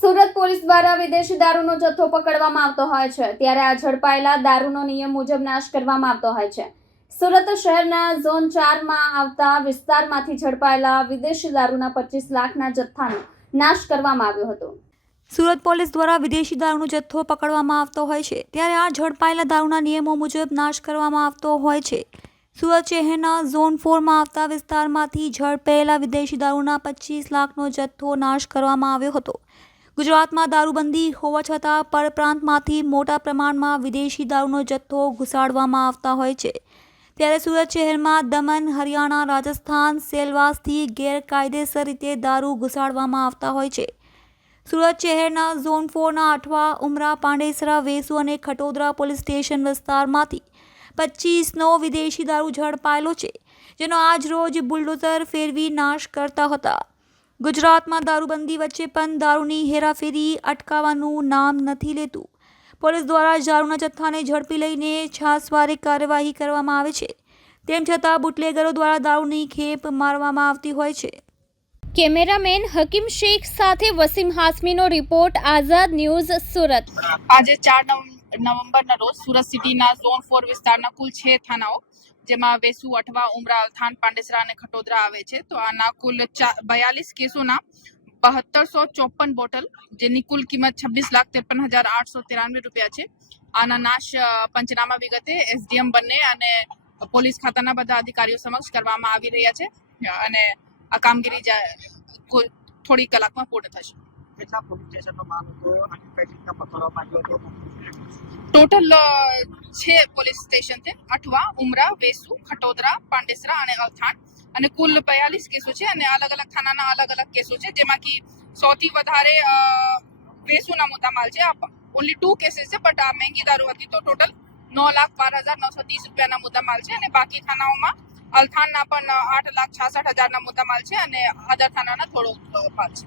Surat police દ્વારા વિદેશી દારૂનો જથ્થો પકડવામાં આવતો હોય છે, ત્યારે આ ઝડપાયેલા દારૂનો નિયમ મુજબ નાશ કરવામાં આવતો હોય છે। સુરત શહેરના ઝોન 4 માં આવતા વિસ્તારમાંથી ઝડપાયેલા વિદેશી દારૂના 25 લાખના જથ્થાનો નાશ કરવામાં આવ્યો હતો। સુરત પોલીસ દ્વારા વિદેશી દારૂનો જથ્થો પકડવામાં આવતો હોય છે, ત્યારે આ ઝડપાયેલા દારૂના નિયમો મુજબ નાશ કરવામાં આવતો હોય છે। સુરત શહેરના ઝોન 4 માં આવતા વિસ્તારમાંથી ઝડપાયેલા વિદેશી દારૂના 25 લાખનો જથ્થો નાશ કરવામાં આવ્યો હતો। ગુજરાતમાં દારૂબંધી હોવા છતાં પરપ્રાંતમાંથી મોટા પ્રમાણમાં વિદેશી દારૂનો જથ્થો ઘુસાડવામાં આવતા હોય છે, ત્યારે સુરત શહેરમાં દમણ, હરિયાણા, રાજસ્થાન, સેલવાસથી ગેરકાયદેસર રીતે દારૂ ઘુસાડવામાં આવતા હોય છે। સુરત શહેરના ઝોન 4ના અઠવા, ઉમરા, પાંડેસરા, વેસુ અને ખટોદરા પોલીસ સ્ટેશન વિસ્તારમાંથી 25નો વિદેશી દારૂ ઝડપાયેલો છે, જેનો આજ રોજ બુલડોઝર ફેરવી નાશ કરતા હતા। ગુજરાતમાં દારૂબંધી વચ્ચે પણ દારૂની હેરાફેરી અટકાવવાનું નામ નથી લેતું। પોલીસ દ્વારા દારૂના જથ્થાને ઝડપી લઈને છાસવારે કાર્યવાહી કરવામાં આવે છે, તેમ છતાં બુટલેગરો દ્વારા દારૂની ખેપ મારવામાં આવતી હોય છે। કેમેરામેન હકીમ શેખ સાથે વસીમ હાસમીનો રિપોર્ટ, આઝાદ ન્યૂઝ, સુરત। આજે 4 નવેમ્બરના રોજ સુરત સિટીના ઝોન 4 વિસ્તારના કુલ 6 થાનાઓ, જેમાં વેસુ, અઠવા, ઉમરા, અલથાણ, પાંડેસરા અને ખટોદરા આવે છે, તો આના કુલ 42 કેસોના 7254 બોટલ, જેની કુલ કિંમત 26,53,893 રૂપિયા છે। આના નાશ પંચનામા વિગતે એસડીએમ બંને અને પોલીસ ખાતાના બધા અધિકારીઓ સમક્ષ કરવામાં આવી રહ્યા છે, અને આ કામગીરી થોડી કલાકમાં પૂર્ણ થશે। કેટલા પોલીસ સ્ટેશનનો માલ હતો અને કઈ રીતના પકડવામાં આવ્યો હતો? ટોટલ 6 પોલીસ સ્ટેશન છે, અઠવા, ઉમરા, વેસુ, ખટોદરા, પાંડેસરા અને અલથાણ, અને કુલ 42 કેસો છે, અને અલગ અલગ થાનાના અલગ અલગ કેસો છે, જેમાંથી સૌથી વધારે વેસુના મુદ્દામાલ છે। ઓનલી 2 કેસીસ છે, બટ આ મહેંગી દારૂ હતી, તો ટોટલ 9,12,930 રૂપિયાના મુદ્દામાલ છે, અને બાકી થાનાઓમાં અલથાણના પણ 8,66,000ના મુદ્દામાલ છે, અને અદર થાનાના થોડો માલ છે।